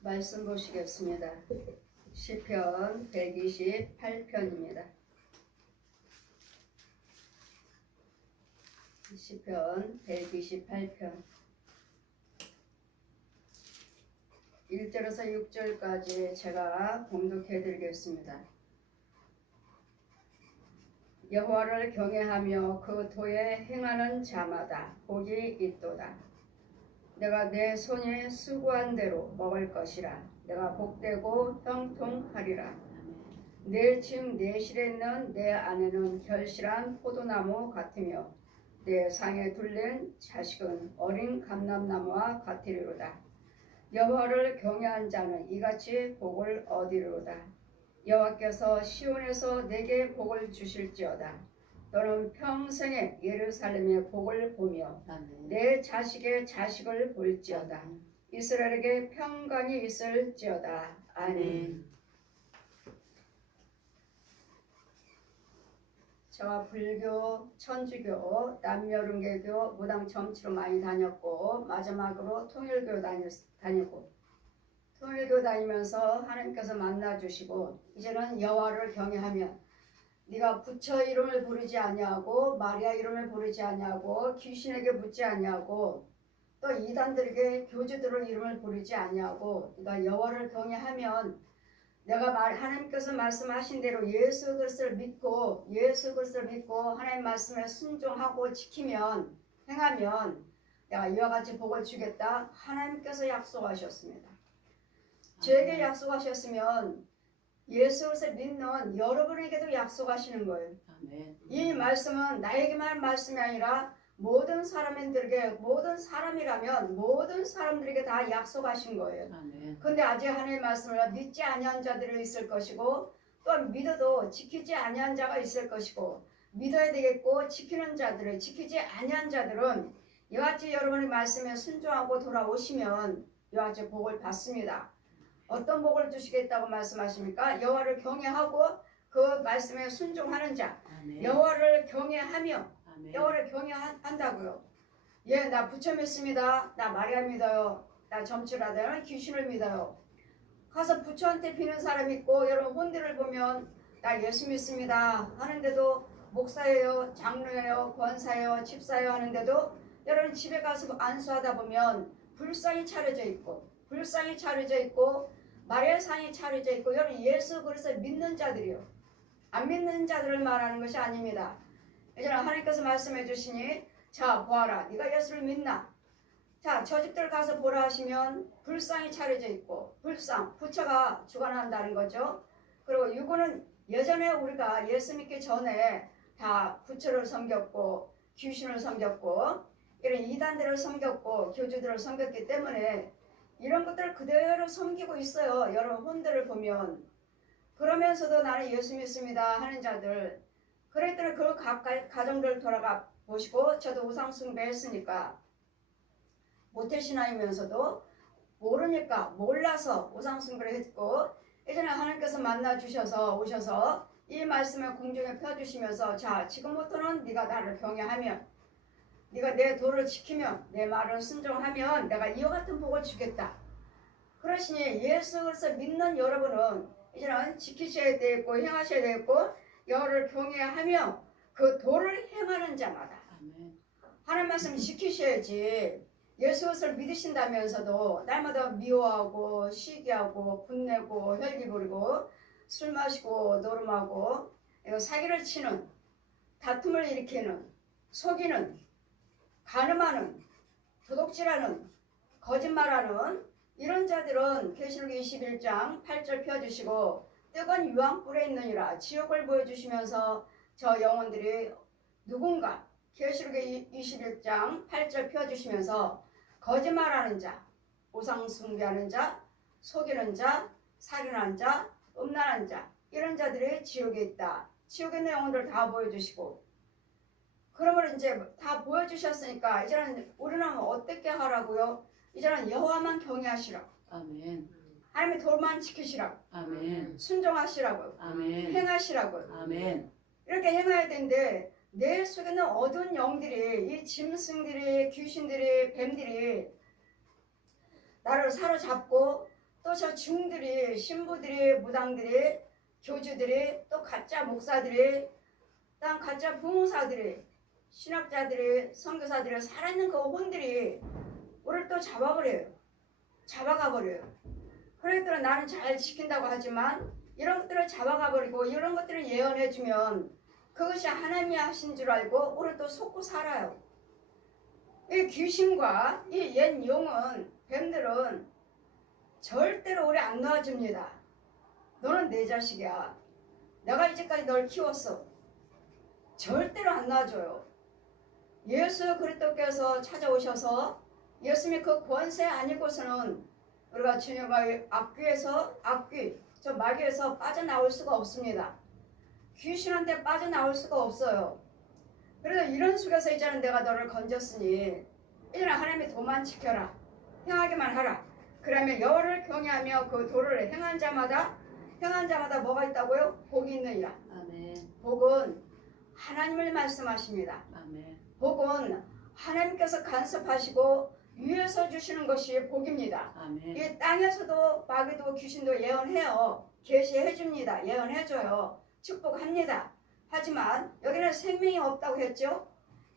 말씀 보시겠습니다. 시편 128편입니다. 시편 128편 1절에서 6절까지 제가 봉독해 드리겠습니다. 여호와를 경외하며 그 도에 행하는 자마다 복이 있도다. 내가 내 손이 수고한 대로 먹을 것이라. 내가 복되고 형통하리라. 내 집 내실에 있는 내 아내는 결실한 포도나무 같으며 내 상에 둘린 자식은 어린 감람나무와 같으리로다. 여호와를 경외한 자는 이같이 복을 얻으리로다. 여호와께서 시온에서 내게 복을 주실지어다. 너는 평생에 예루살렘의 복을 보며 내 자식의 자식을 볼지어다. 이스라엘에게 평강이 있을지어다. 아멘. 저와 불교, 천주교, 남여름개교, 무당 정치로 많이 다녔고 마지막으로 통일교 다녔고 통일교 다니면서 하나님께서 만나주시고 이제는 여호와를 경외하면 네가 부처 이름을 부르지 아니하고 마리아 이름을 부르지 아니하고 귀신에게 묻지 아니하고 또 이단들에게 교주들의 이름을 부르지 아니하고 네가 여호와를 경외하면 내가 하나님께서 말씀하신 대로 예수 그리스도를 믿고 하나님 말씀에 순종하고 지키면 행하면 내가 이와 같이 복을 주겠다. 하나님께서 약속하셨습니다. 저에게 약속하셨으면 예수 그리스도를 믿는 여러분에게도 약속하시는 거예요. 아멘. 이 말씀은 나에게만 말씀이 아니라 모든 사람들에게, 모든 사람이라면 모든 사람들에게 다 약속하신 거예요. 그런데 아직 하나님의 말씀을 믿지 아니한 자들이 있을 것이고 또 믿어도 지키지 아니한 자가 있을 것이고 믿어야 되겠고 지키는 자들을 지키지 아니한 자들은 이와 같이 여러분의 말씀에 순종하고 돌아오시면 이와 같이 복을 받습니다. 어떤 복을 주시겠다고 말씀하십니까? 여호와를 경외하고 그 말씀에 순종하는 자. 아멘. 여호와를 경외하며 아멘. 여호와를 경외한다고요. 예, 나 부처 믿습니다. 나 마리아 믿어요. 나 점치라다는 귀신을 믿어요. 가서 부처한테 비는 사람 있고 여러분 혼들을 보면 나 예수 믿습니다 하는데도 목사예요, 장로예요, 권사예요, 집사예요 하는데도 여러분 집에 가서 안수하다 보면 불상이 차려져 있고 마리아 상이 차려져 있고 여러분 예수 그리스도 믿는 자들이요. 안 믿는 자들을 말하는 것이 아닙니다. 이제 하나님께서 말씀해 주시니 자 보아라 네가 예수를 믿나? 자 저 집들 가서 보라 하시면 불상이 차려져 있고 불상 부처가 주관한다는 거죠. 그리고 이거는 예전에 우리가 예수 믿기 전에 다 부처를 섬겼고 귀신을 섬겼고 이런 이단들을 섬겼고 교주들을 섬겼기 때문에 이런 것들을 그대로 섬기고 있어요. 여러분 혼들을 보면. 그러면서도 나는 예수 믿습니다 하는 자들 그랬더니 그 가정들 돌아가 보시고 저도 우상 숭배했으니까 모태신앙이면서도 모르니까 몰라서 우상 숭배를 했고 예전에 하나님께서 만나 주셔서 오셔서 이 말씀을 공중에 펴주시면서 자 지금부터는 네가 나를 경외하면 네가 내 도를 지키면 내 말을 순종하면 내가 이와 같은 복을 주겠다. 그러시니 예수 그리스도 믿는 여러분은 이제는 지키셔야 되겠고 행하셔야 되겠고 여호와를 경외하며 그 도를 행하는 자마다 하나님 말씀 지키셔야지. 예수 그리스도를 믿으신다면서도 날마다 미워하고 시기하고 분내고 혈기 부리고 술 마시고 노름하고 사기를 치는 다툼을 일으키는 속이는 간음하는, 도둑질하는, 거짓말하는 이런 자들은 계시록 21장 8절 펴주시고 뜨거운 유황불에 있느니라 지옥을 보여주시면서 저 영혼들이 누군가 계시록 21장 8절 펴주시면서 거짓말하는 자, 우상 숭배하는 자, 속이는 자, 살인하는 자, 음란한 자 이런 자들이 지옥에 있다. 지옥에 있는 영혼들 다 보여주시고 그러면 이제 다 보여주셨으니까 이제는 우리는 어떻게 하라고요? 이제는 여호와만 경외하시라. 아멘. 하나님의 도만 지키시라. 아멘. 순종하시라고요. 아멘. 행하시라고요. 아멘. 이렇게 행해야 되는데 내 속에 있는 어두운 영들이 이 짐승들이 귀신들이 뱀들이 나를 사로잡고 또 또 저 중들이, 신부들이, 무당들이, 교주들이, 또 가짜 목사들이, 또 가짜 부흥사들이, 신학자들이, 선교사들이, 살아있는 그 혼들이 우리를 또 잡아버려요. 잡아가버려요. 그러니까 나는 잘 지킨다고 하지만 이런 것들을 잡아가버리고 이런 것들을 예언해주면 그것이 하나님이 하신 줄 알고 우리를 또 속고 살아요. 이 귀신과 이 옛 용은, 뱀들은 절대로 우리 안 놔줍니다. 너는 내 자식이야. 내가 이제까지 널 키웠어. 절대로 안 놔줘요. 예수 그리스도께서 찾아오셔서 예수님의 그 권세 아니고서는 우리가 주님의 악귀, 저 마귀에서 빠져나올 수가 없습니다. 귀신한테 빠져나올 수가 없어요. 그래서 이런 속에서 이제는 내가 너를 건졌으니 이제는 하나님의 도만 지켜라. 행하기만 하라. 그러면 여호와를 경외하며 그 도를 행한 자마다 뭐가 있다고요? 복이 있느니라. 아멘. 복은 하나님을 말씀하십니다. 아멘. 복은 하나님께서 간섭하시고 위에서 주시는 것이 복입니다. 아멘. 이 땅에서도 마귀도 귀신도 예언해요. 계시해 줍니다. 예언해줘요. 축복합니다. 하지만 여기는 생명이 없다고 했죠.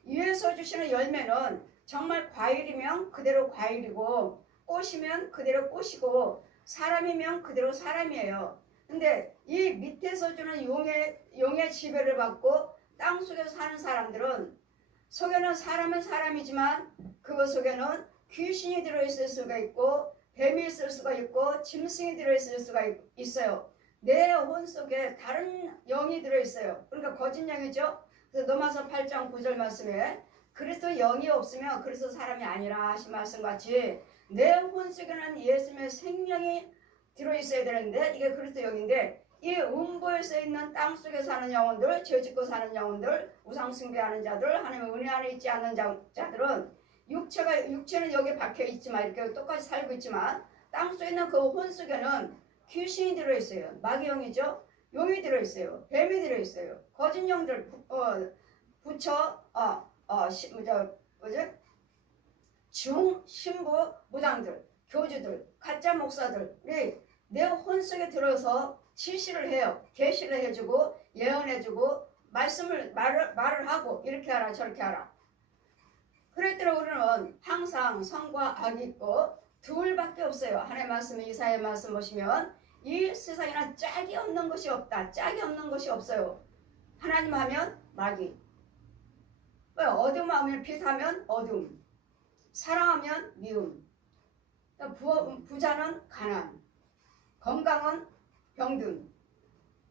위에서 주시는 열매는 정말 과일이면 그대로 과일이고 꽃이면 그대로 꽃이고 사람이면 그대로 사람이에요. 근데 이 밑에서 주는 용의 지배를 받고 땅 속에서 사는 사람들은 속에는 사람은 사람이지만 그 속에는 귀신이 들어있을 수가 있고 뱀이 있을 수가 있고 짐승이 들어있을 수가 있어요. 내 혼 속에 다른 영이 들어있어요. 그러니까 거짓 영이죠. 그래서 로마서 8장 9절 말씀에 그리스도 영이 없으면 그리스도 사람이 아니라 하신 말씀같이 내 혼 속에는 예수님의 생명이 들어있어야 되는데 이게 그리스도 영인데 이 음보에 있는 땅 속에 사는 영혼들, 죄짓고 사는 영혼들, 우상 숭배하는 자들, 하나님의 은혜 안에 있지 않는 자들은 육체는 여기 박혀 있지만 이렇게 똑같이 살고 있지만 땅 속에 있는 그 혼 속에는 귀신이 들어있어요. 마귀영이죠. 용이 들어있어요. 뱀이 들어있어요. 거짓 영들, 부처, 신부, 무당들, 교주들, 가짜 목사들이 내 혼 속에 들어서 지시를 해요. 계시를 해주고 예언해주고 말을 하고 이렇게 하라 저렇게 하라. 그랬더니 우리는 항상 선과 악이 있고 둘밖에 없어요. 하나님의 말씀, 이사야의 말씀 보시면 이 세상에는 짝이 없는 것이 없다. 짝이 없는 것이 없어요. 하나님 하면 마귀, 어둠 하면 빛하면 어둠, 사랑하면 미움, 부자는 가난, 건강은 병든.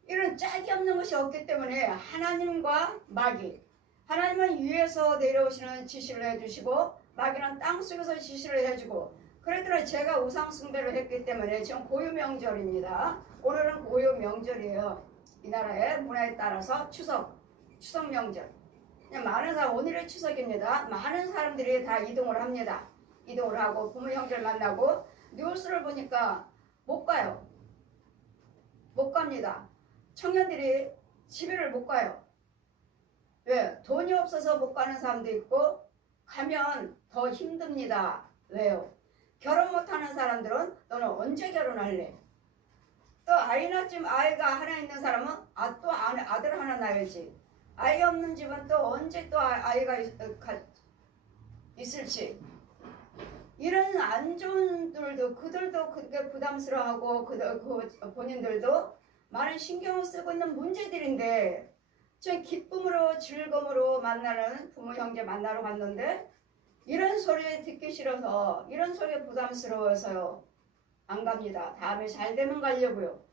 이런 짝이 없는 것이 없기 때문에 하나님과 마귀, 하나님은 위에서 내려오시는 지시를 해주시고 마귀는 땅속에서 지시를 해주고 그랬더니 제가 우상 숭배를 했기 때문에 지금 고유 명절입니다. 오늘은 고유 명절이에요. 이 나라의 문화에 따라서 추석 명절. 많은 사람 오늘의 추석입니다. 많은 사람들이 다 이동을 합니다. 이동을 하고 부모 형제를 만나고 뉴스를 보니까 못 가요. 못 갑니다. 청년들이 집에를 못 가요. 왜? 돈이 없어서 못 가는 사람도 있고 가면 더 힘듭니다. 왜요? 결혼 못하는 사람들은 너는 언제 결혼할래? 또 아이 낳지만 아이가 하나 있는 사람은 또 아들 하나 낳아야지. 아이 없는 집은 또 언제 또 아이가 있을지. 이런 안 좋은 들도 그들도 그게 부담스러워하고 본인들도 많은 신경을 쓰고 있는 문제들인데 저 기쁨으로 즐거움으로 만나는 부모 형제 만나러 갔는데 이런 소리 듣기 싫어서 이런 소리에 부담스러워서요 안 갑니다. 다음에 잘 되면 가려고요.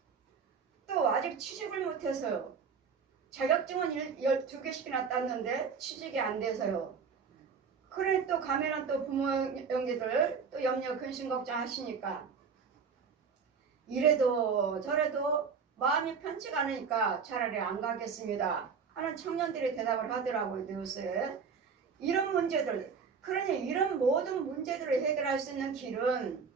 또 아직 취직을 못해서요. 자격증은 12개씩이나 땄는데 취직이 안 돼서요. 그래 또 가면은 또 부모 형제들 또 염려 근심 걱정 하시니까 이래도 저래도 마음이 편치가 않으니까 차라리 안 가겠습니다 하는 청년들이 대답을 하더라고요. 뉴스에. 이런 문제들, 그러니 이런 모든 문제들을 해결할 수 있는 길은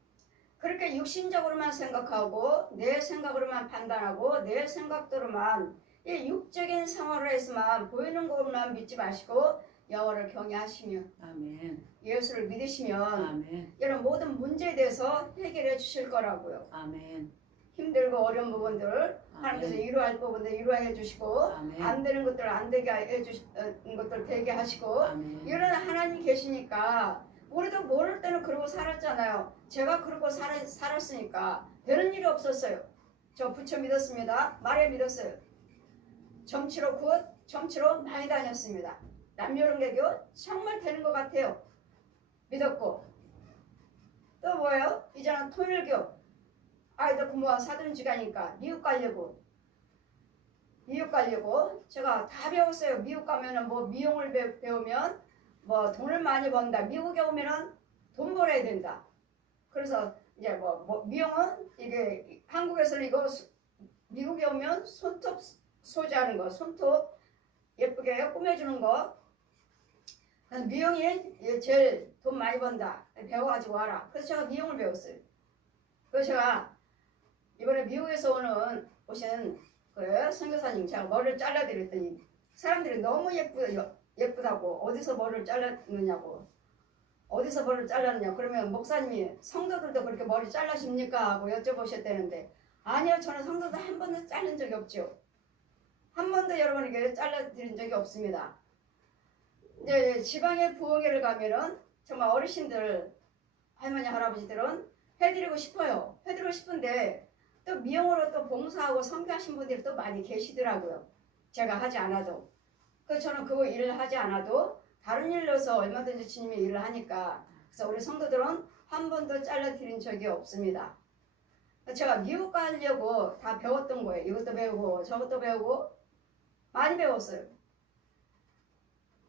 그렇게 육신적으로만 생각하고 내 생각으로만 판단하고 내 생각대로만 이 육적인 생활을 해서만 보이는 것만 믿지 마시고 여호와를 경외하시며 아멘. 예수를 믿으시면 아멘. 이런 모든 문제에 대해서 해결해 주실 거라고요. 아멘. 힘들고 어려운 부분들 하나님께서 위로할 부분들 위로해 주시고 아멘. 안 되는 것들 안 되게 해 주시는 것들 되게 하시고 아멘. 이런 하나님 계시니까 우리도 모를 때는 그러고 살았잖아요. 제가 그러고 살았으니까 되는 일이 없었어요. 저 부처 믿었습니다. 마리아 믿었어요. 정치로 정치로 많이 다녔습니다. 남녀론개교 정말 되는 것 같아요. 믿었고 또 뭐예요? 이제는 통일교 아이들 공부한 사돈지가니까 미국 가려고 제가 다 배웠어요. 미국 가면은 뭐 미용을 배우면 뭐 돈을 많이 번다. 미국에 오면은 돈 벌어야 된다. 그래서 이제 뭐 미용은 이게 한국에서는 이거 미국에 오면 손톱 소지하는 거, 손톱 예쁘게 꾸며주는 거. 미용이 제일 돈 많이 번다. 배워가지고 와라. 그래서 제가 미용을 배웠어요. 그래서 제가 이번에 미국에서 오신 그 선교사님 제가 머리를 잘라드렸더니 사람들이 너무 예쁘다고 어디서 머리를 잘랐느냐고 어디서 머리를 잘랐느냐 그러면 목사님이 성도들도 그렇게 머리 잘라십니까 하고 여쭤보셨다는데 아니요 저는 성도들 한 번도 자른 적이 없죠. 한 번도 여러분에게 잘라드린 적이 없습니다. 이제 지방의 부흥회를 가면은 정말 어르신들 할머니 할아버지들은 해드리고 싶어요. 해드리고 싶은데 또 미용으로 또 봉사하고 선교하신 분들이 또 많이 계시더라고요. 제가 하지 않아도. 그래서 저는 그거 일을 하지 않아도 다른 일로서 얼마든지 주님의 일을 하니까 그래서 우리 성도들은 한 번도 잘라드린 적이 없습니다. 제가 미국 가려고 다 배웠던 거예요. 이것도 배우고 저것도 배우고 많이 배웠어요.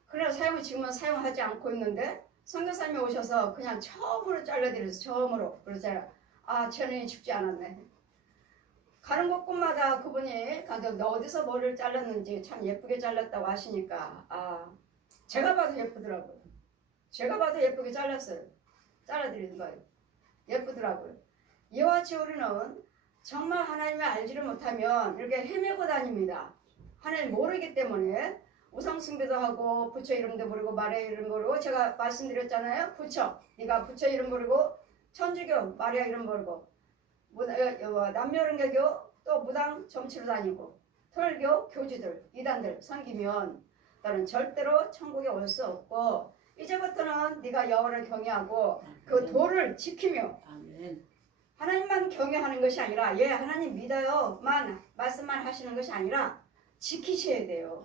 그래서 지금은 사용하지 않고 있는데 선교사님이 오셔서 그냥 처음으로 잘라드렸어요. 처음으로. 그래서 제가 천연이 죽지 않았네. 가는 곳곳마다 그분이 너 어디서 머리를 잘랐는지 참 예쁘게 잘랐다고 하시니까 제가 봐도 예쁘더라고요. 제가 봐도 예쁘게 잘랐어요. 잘라드리는 거예요. 예쁘더라고요. 이와 같이 우리는 정말 하나님을 알지를 못하면 이렇게 헤매고 다닙니다. 하나님 모르기 때문에 우상숭배도 하고 부처 이름도 모르고 마리아 이름 모르고 제가 말씀드렸잖아요. 부처 네가 부처 이름 모르고 천주교 마리아 이름 모르고 남녀론개교 또 무당 점치러 다니고 통일교 교주들 이단들 섬기면 너는 절대로 천국에 올 수 없고 이제부터는 네가 여호와를 경외하고 그 도를 지키며 하나님만 경외하는 것이 아니라 하나님 믿어요만 말씀만 하시는 것이 아니라 지키셔야 돼요.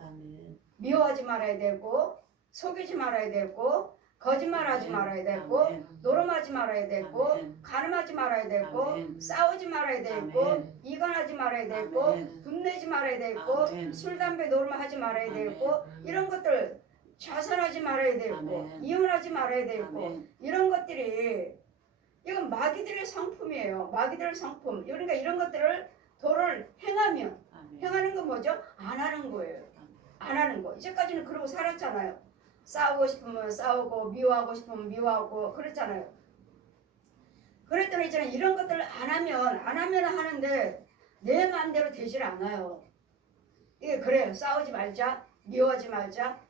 미워하지 말아야 되고 속이지 말아야 되고 거짓말하지 말아야 되고 노름하지 말아야 되고 가늠하지 말아야 되고 싸우지 말아야 되고 이간하지 말아야 되고 분내지 말아야 되고 술 담배 노름하지 말아야 되고 이런 것들 자살하지 말아야 되고 이혼하지 말아야 되고 이런 것들이 이건 마귀들의 성품이에요. 마귀들의 성품. 그러니까 이런 것들을 도를 행하면 행하는 건 뭐죠? 안 하는 거예요. 안 하는 거. 이제까지는 그러고 살았잖아요. 싸우고 싶으면 싸우고 미워하고 싶으면 미워하고 그랬잖아요. 그랬더니 이제는 이런 것들을 안 하면 하는데 내 마음대로 되질 않아요. 이게 그래요. 싸우지 말자. 미워하지 말자.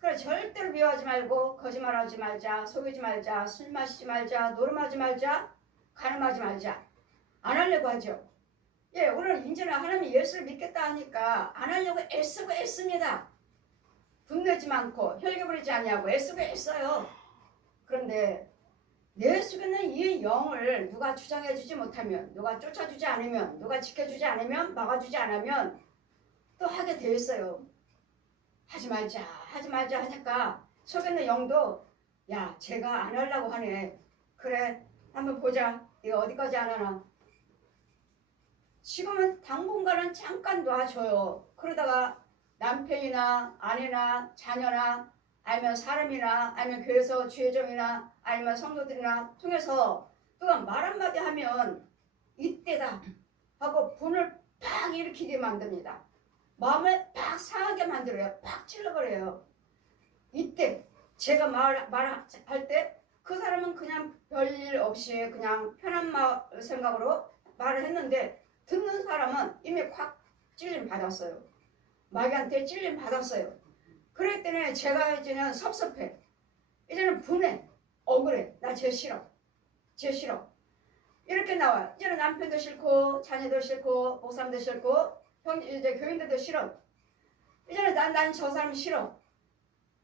그래 절대로 미워하지 말고 거짓말하지 말자. 속이지 말자. 술 마시지 말자. 노름하지 말자. 가늠하지 말자. 안 하려고 하죠. 오늘 이제는 하나님 예수를 믿겠다 하니까 안 하려고 애쓰고 애씁니다. 분내지 않고 혈기 부리지 아니하고 애쓰고 애써요. 그런데 내 속에 있는 이 영을 누가 주장해주지 못하면 누가 쫓아주지 않으면 누가 지켜주지 않으면 막아주지 않으면 또 하게 돼 있어요. 하지 말자 하니까 속에 있는 영도 제가 안 하려고 하네. 그래 한번 보자. 네가 어디까지 안 하나. 지금은 당분간은 잠깐 놔줘요. 그러다가 남편이나 아내나 자녀나 아니면 사람이나 아니면 교회에서 주회종이나 아니면 성도들이나 통해서 누가 말 한마디 하면 이때다 하고 분을 팍 일으키게 만듭니다. 마음을 팍 상하게 만들어요. 팍 찔러버려요. 이때 제가 말할 때 그 사람은 그냥 별일 없이 그냥 편한 생각으로 말을 했는데 듣는 사람은 이미 콱 찔림 받았어요. 마귀한테 찔림 받았어요. 그랬더니 제가 이제는 섭섭해. 이제는 분해. 억울해. 나 쟤 싫어. 쟤 싫어. 이렇게 나와요. 이제는 남편도 싫고 자녀도 싫고 목사님도 싫고 이제 교인들도 싫어. 이제는 난 저 사람 싫어.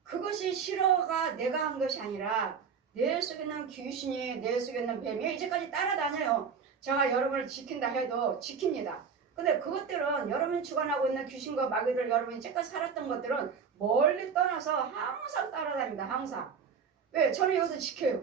그것이 싫어가 내가 한 것이 아니라 내 속에 있는 귀신이 내 속에 있는 뱀이 이제까지 따라다녀요. 제가 여러분을 지킨다 해도 지킵니다. 근데 그것들은 여러분이 주관하고 있는 귀신과 마귀들 여러분이 이제까지 살았던 것들은 멀리 떠나서 항상 따라다닙니다. 항상. 왜? 저는 여기서 지켜요.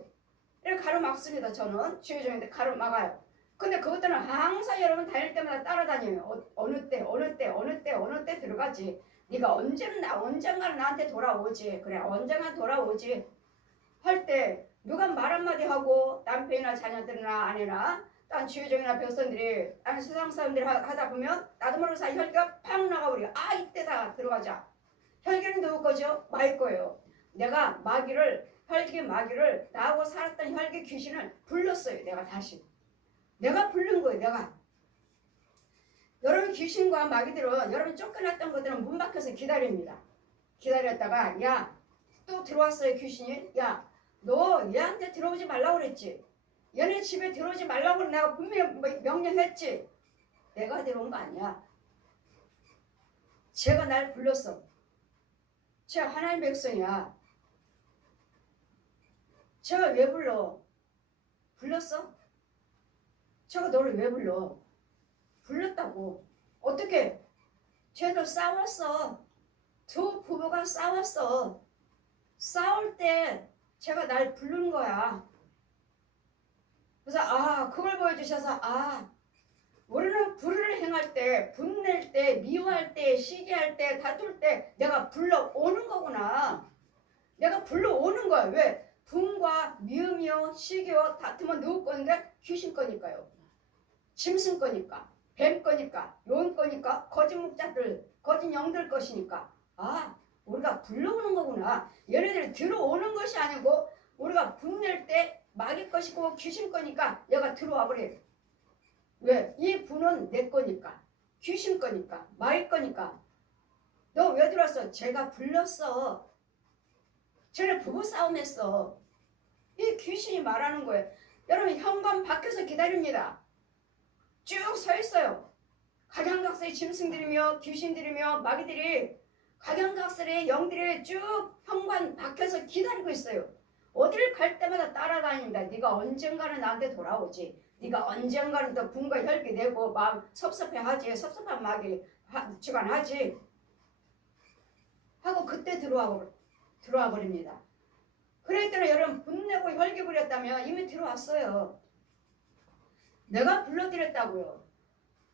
이렇게 가로막습니다. 저는 주의종인데 가로막아요. 근데 그것들은 항상 여러분 다닐 때마다 따라다녀요. 어느 때 들어가지. 네가 언젠가는 나한테 돌아오지. 그래 언젠가 돌아오지. 할 때 누가 말 한마디 하고 남편이나 자녀들이나 아내나 딴 주의종이나 백성들이 아니 세상 사람들이 하다 보면 나도 모르는 사이 혈기가 팍 나가버려. 아 이때다 들어가자. 혈기는 누구 거죠? 마귀 거예요. 내가 혈기 마귀를 나하고 살았던 혈기 귀신을 불렀어요. 내가 다시. 내가 부른 거예요. 내가. 여러분 귀신과 마귀들은 여러분 쫓겨났던 것들은 문 밖에서 기다립니다. 기다렸다가 야 또 들어왔어요 귀신이. 야 너 얘한테 들어오지 말라고 그랬지. 얘네 집에 들어오지 말라고 내가 분명히 명령했지. 내가 들어온 거 아니야. 제가 날 불렀어. 제가 하나님 백성이야. 제가 왜 불러? 불렀어? 제가 너를 왜 불러? 불렀다고. 어떻게? 쟤도 싸웠어. 두 부부가 싸웠어. 싸울 때 제가 날 부른 거야. 그래서 그걸 보여주셔서 우리는 불의를 행할 때, 분낼 때, 미워할 때, 시기할 때, 다툴 때 내가 불러오는 거구나. 내가 불러오는 거야. 왜? 분과 미움이요, 시기요, 다투면 누구 거니까? 귀신 거니까요. 짐승 거니까, 뱀 거니까, 용 거니까, 거짓 목자들, 거짓 영들 것이니까. 우리가 불러오는 거구나. 얘네들이 들어오는 것이 아니고 우리가 분낼 때 마귀 것이고 귀신 거니까 얘가 들어와 버려. 왜? 이 분은 내 거니까. 귀신 거니까. 마귀 거니까. 너 왜 들어왔어? 제가 불렀어. 쟤네 부부싸움 했어. 이 귀신이 말하는 거예요. 여러분 현관 밖에서 기다립니다. 쭉 서 있어요. 각양각색의 짐승들이며 귀신들이며 마귀들이 각양각색의 영들이 쭉 현관 밖에서 기다리고 있어요. 어디를 갈 때마다 따라다닙니다. 네가 언젠가는 나한테 돌아오지. 네가 언젠가는 또 분과 혈기 내고 마음 섭섭해하지. 섭섭한 마귀 주관하지. 하고 그때 들어와 버립니다. 그랬더니 여러분 분내고 혈기 부렸다면 이미 들어왔어요. 내가 불러드렸다고요.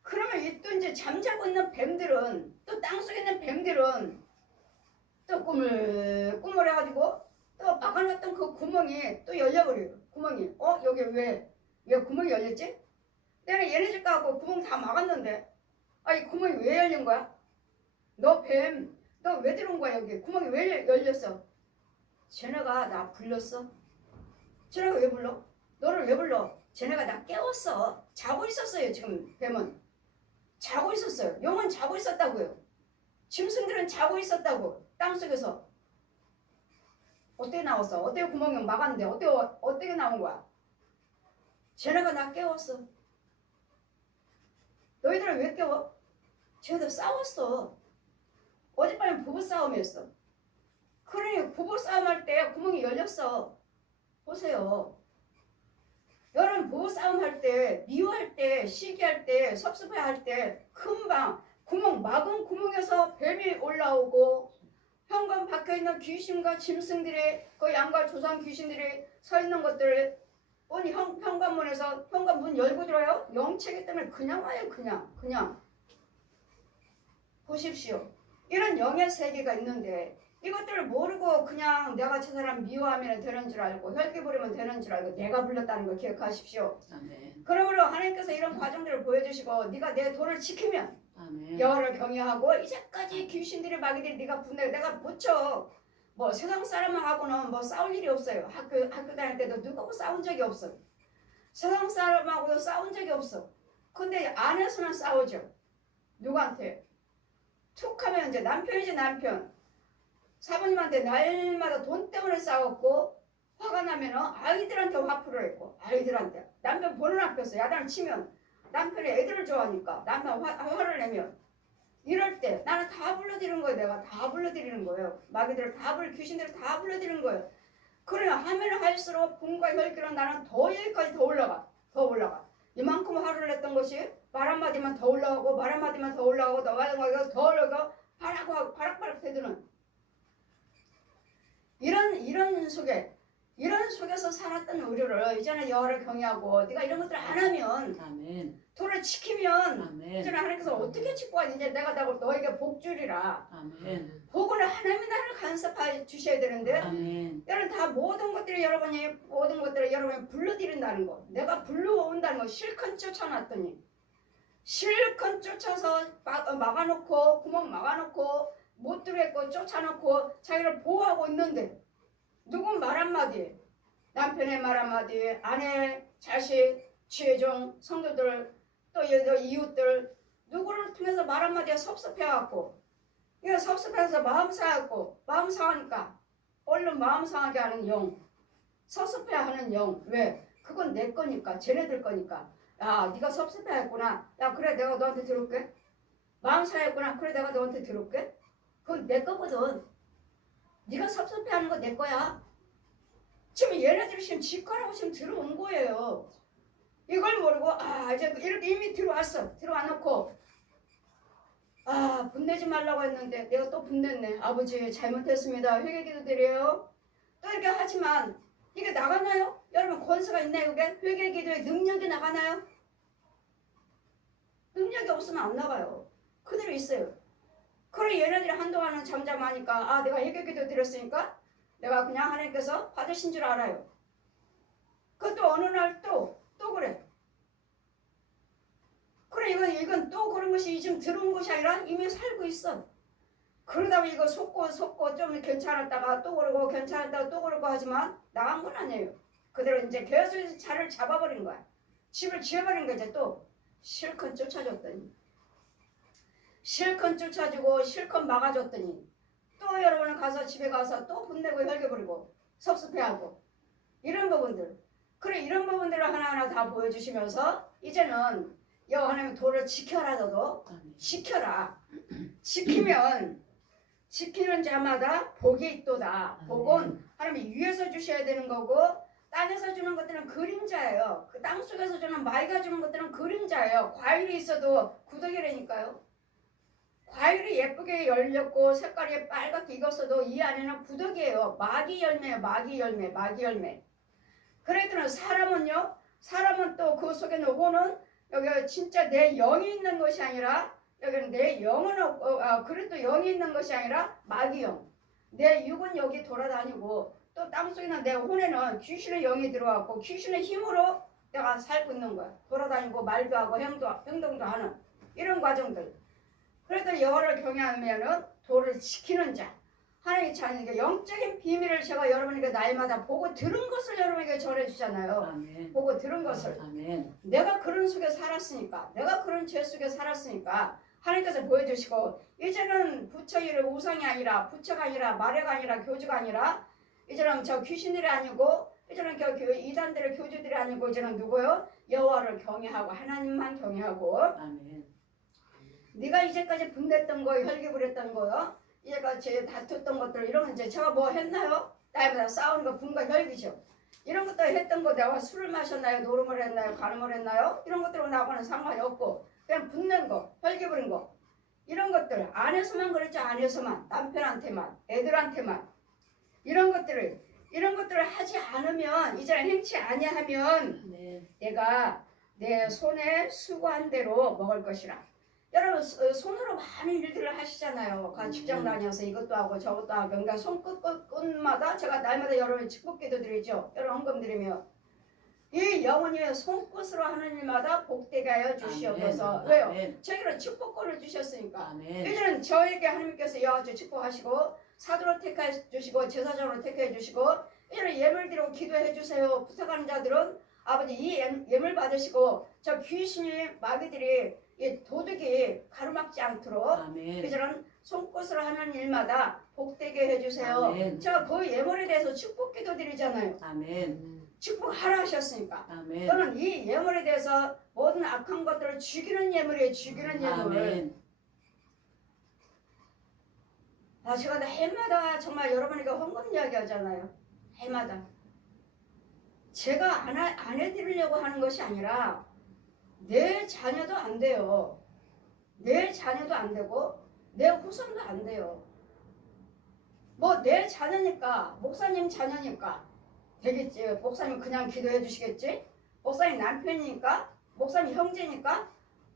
그러면 이 또 이제 잠자고 있는 뱀들은 또 땅속에 있는 뱀들은 또 꿈을 해가지고 또 막아놨던 그 구멍이 또 열려버려요. 구멍이. 여기 왜 구멍이 열렸지? 내가 얘네 집 가고 구멍 다 막았는데 이 구멍이 왜 열린 거야? 너 뱀, 너 왜 들어온 거야 여기? 구멍이 왜 열렸어? 쟤네가 나 불렀어? 쟤네가 왜 불러? 너를 왜 불러? 쟤네가 나 깨웠어. 자고 있었어요. 지금 뱀은 자고 있었어요. 용은 자고 있었다고요. 짐승들은 자고 있었다고. 땅속에서 어떻게 나왔어? 어떻게 구멍이 막았는데 어떻게 나온 거야? 쟤네가 나 깨웠어. 너희들은 왜 깨워? 쟤네들 싸웠어. 어젯밤에 부부싸움이었어. 그러니 부부싸움할 때 구멍이 열렸어. 보세요. 여러분 부부싸움할 때, 미워할 때, 시기할 때, 섭섭해할 때 금방 막은 구멍에서 뱀이 올라오고 현관 밖에 있는 귀신과 짐승들이 그 양과 조상 귀신들이 서 있는 것들을 뻔히 현관문에서 현관문 열고 들어요. 영체기 때문에 그냥 와요. 그냥 보십시오. 이런 영의 세계가 있는데 이것들을 모르고 그냥 내가 저 사람 미워하면 되는 줄 알고 혈기 부리면 되는 줄 알고 내가 불렀다는 걸 기억하십시오. 아멘. 그러므로 하나님께서 이런 과정들을 보여주시고 네가 내 도를 지키면 아멘. 여호와를 경외하고 이제까지 귀신들이 마귀들이 네가 분내 내가 무척 세상 사람하고는 싸울 일이 없어요. 학교 다닐 때도 누구하고 싸운 적이 없어. 세상 사람하고도 싸운 적이 없어. 근데 안에서는 싸우죠. 누구한테? 툭하면 이제 남편이지 남편. 사모님한테 날마다 돈 때문에 싸웠고 화가 나면은 아이들한테 화풀이를 했고 아이들한테 남편 보는 앞에서 야단을 치면 남편이 애들을 좋아하니까 남편 화를 내면 이럴 때 나는 다 불러드리는 거예요. 내가 다 불러드리는 거예요. 마귀들을 귀신들을 다 불러드리는 거예요. 그래 하면 할수록 분과 혈기로 나는 더 여기까지 더 올라가 이만큼 화를 냈던 것이 말 한마디만 더 올라가고 말 한마디만 더 올라가고 더 올라가고 바락바락 되드는 이런 속에서 살았던 우리를 이제는 여호와를 경외하고 네가 이런 것들 안 하면 아멘. 도를 지키면 아멘. 이제는 하나님께서 어떻게 축복하지? 이제 내가 너에게 복 주리라. 아멘. 복을 하나님이 나를 간섭해 주셔야 되는데 아멘. 여러분 다 모든 것들을 여러분이 불러드린다는 거 내가 불러온다는 거 실컷 쫓아놨더니 실컷 쫓아서 막아놓고 구멍 막아놓고 못 들겠고 쫓아놓고 자기를 보호하고 있는데 누군 말 한마디 남편의 말 한마디 아내 자식 지혜종 성도들 또 이웃들 누구를 통해서 말 한마디가 섭섭해갖고 이거 섭섭해서 마음 상하니까 얼른 마음 상하게 하는 영 섭섭해하는 영 왜? 그건 내 거니까 쟤네들 거니까 야 네가 섭섭해했구나 야 그래 내가 너한테 들을게 마음 상했구나 그래 내가 너한테 들을게 그건 내 거거든 네가 섭섭해하는 거 내 거야 지금 얘네들이 지금 지 거라고 지금 들어온 거예요 이걸 모르고 이제 이렇게 이미 들어와놓고 분내지 말라고 했는데 내가 또 분냈네 아버지 잘못했습니다 회개기도 드려요 또 이렇게 하지만 이게 나가나요? 여러분 권세가 있나요 그게? 회개기도의 능력이 나가나요? 능력이 없으면 안 나가요 그대로 있어요 그래 얘네들이 한동안은 잠잠하니까 내가 회개기도 드렸으니까 내가 그냥 하나님께서 받으신 줄 알아요 그것도 어느 날 또 그래 이건 또 그런 것이 지금 들어온 것이 아니라 이미 살고 있어 그러다 보니 이거 속고 좀 괜찮았다가 또 그러고 괜찮았다가 또 그러고 하지만 나간 건 아니에요 그대로 이제 계속 자를 잡아버린 거야 집을 지어버린 거지 또 실컷 쫓아줬더니 실컷 쫓아주고 실컷 막아줬더니 또 여러분은 가서 집에 가서 또 분내고 혈겨버리고 섭섭해하고 이런 부분들 그래 이런 부분들을 하나하나 다 보여주시면서 이제는 여호와 하나님 도를 지켜라 너도 지켜라 지키면 지키는 자마다 복이 있도다 복은 하나님이 위에서 주셔야 되는 거고 땅에서 주는 것들은 그림자예요 그 땅속에서 주는 마이가 주는 것들은 그림자예요 과일이 있어도 구더기라니까요 과일이 예쁘게 열렸고 색깔이 빨갛게 익었어도 이 안에는 구더기예요 마귀 열매예요 마귀 열매 그랬더니 사람은 또 그 속에 누구는 여기 진짜 내 영이 있는 것이 아니라 여기는 내 영은 없고 그래도 영이 있는 것이 아니라 마귀 영. 내 육은 여기 돌아다니고 또 땅속에는 내 혼에는 귀신의 영이 들어왔고 귀신의 힘으로 내가 살고 있는 거야. 돌아다니고 말도 하고 행동도 하는 이런 과정들. 그래도 여호와를 경외하면은 도를 지키는 자. 하나님의 자녀에게 영적인 비밀을 제가 여러분에게 날마다 보고 들은 것을 여러분에게 전해주잖아요. 아멘. 보고 들은 것을. 아멘. 내가 그런 속에 살았으니까 내가 그런 죄 속에 살았으니까 하나님께서 보여주시고 이제는 부처이를 우상이 아니라 부처가 아니라 마례가 아니라 교주가 아니라 이제는 저 귀신들이 아니고 이제는 이단들의 교주들이 아니고 이제는 누구요? 여호와를 경외하고 하나님만 경외하고 아멘. 네가 이제까지 분냈던 거 혈기부렸던 거요 이제까지 다퉜던 것들 이런 이제 제가 뭐 했나요? 나이보다 싸우는 거 분과 혈기죠. 이런 것도 했던 거 내가 술을 마셨나요? 노름을 했나요? 간음을 했나요? 이런 것들은 나하고는 상관이 없고 그냥 붙는 거, 혈기 부린 거 이런 것들 안에서만 그랬죠. 안에서만 남편한테만 애들한테만 이런 것들을 하지 않으면 이제는 행치 아니하면 네. 내가 내 손에 수고한 대로 먹을 것이라. 여러분 손으로 많은 일들을 하시잖아요. 직장 다녀서 이것도 하고 저것도 하고 그러니까 손끝마다 제가 날마다 여러분 축복기도 드리죠. 여러분 헌금 드리며 이 영혼이 손끝으로 하는 일마다 복되게 하여 주시옵소서. 아멘. 왜요? 아멘. 저희는 축복권을 주셨으니까. 아멘. 이제는 저에게 하나님께서 여호와주 축복하시고 사도로 택해 주시고 제사장으로 택해 주시고 이제는 예물 드리고 기도해 주세요. 부탁하는 자들은 아버지 이 예물 받으시고 저 귀신이 마귀들이 이 도둑이 가로막지 않도록 아멘. 그저는 손끝으로 하는 일마다 복되게 해주세요. 아멘. 제가 그 예물에 대해서 축복 기도 드리잖아요. 아멘. 축복하라 하셨으니까. 아멘. 또는 이 예물에 대해서 모든 악한 것들을 죽이는 예물이에요. 죽이는 예물. 아멘. 제가 해마다 정말 여러분에게 헌금 이야기 하잖아요. 해마다. 제가 안 해드리려고 하는 것이 아니라 내 자녀도 안 돼요. 내 자녀도 안 되고 내 후손도 안 돼요. 뭐 내 자녀니까 목사님 자녀니까 되겠지. 목사님 그냥 기도해 주시겠지. 목사님 남편이니까 목사님 형제니까